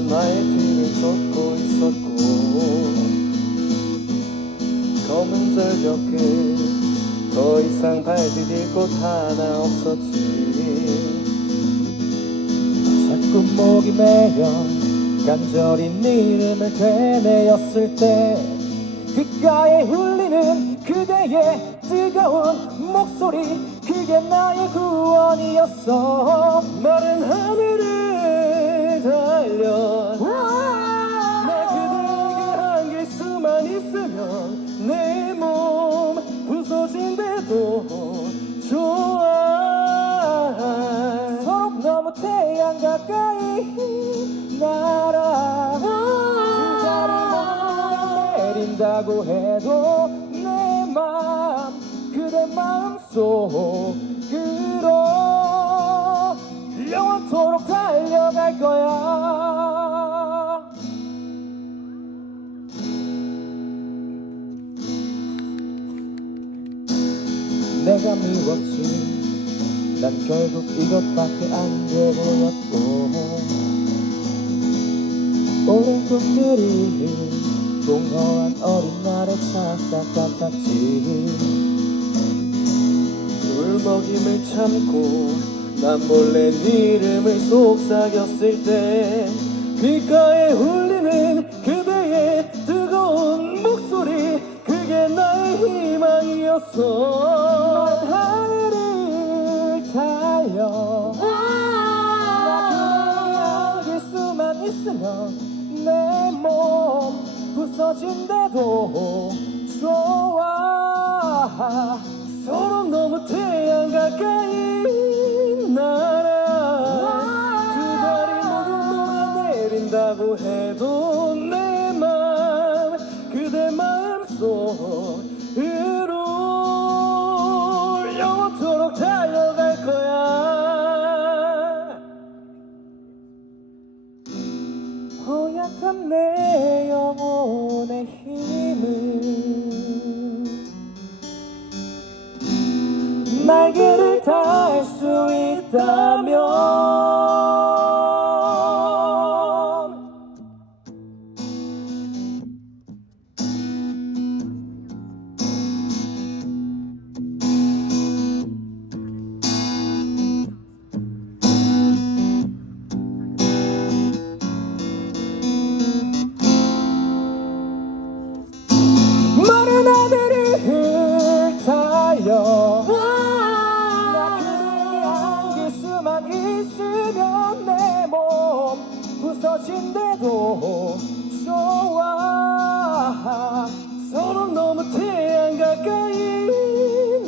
나의 뒤를 쫓고 있었고 검은 절벽에 더 이상 발 디딜 곳 하나 없었지. 자꾸 목이 메여 간절히 네 이름을 되뇌었을 때 귓가에 울리는 그대의 뜨거운 목소리 그게 나의 구원이었어. 마른 너무 태양 가까이 날아 두 자리 모두 내린다고 해도 내 맘 그대 마음 속으로 영원토록 달려갈 거야. 내가 미웠지 난 결국 이것밖에 안 돼 보였고. 오랜 꿈들이 공허한 어린 날의 착각 같았지. 울먹임을 참고 난 몰래 네 이름을 속삭였을 때 귓가에 울 부서진대도 좋아. 서로 너무 태양 가까이 날아 두 다리 모두 녹아내린다고 해도 내 맘 그대 마음 속 허약한 내 영혼의 힘을. 날개를 달수 있다면 태양 가까이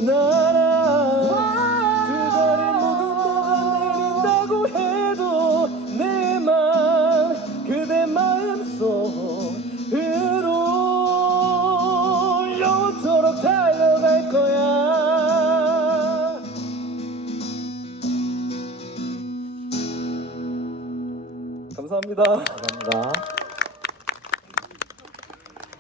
날아 두 다리 모두 녹아내린다고 해도 내 맘 그대 마음 속으로 영원토록 달려갈 거야. 감사합니다. 감사합니다.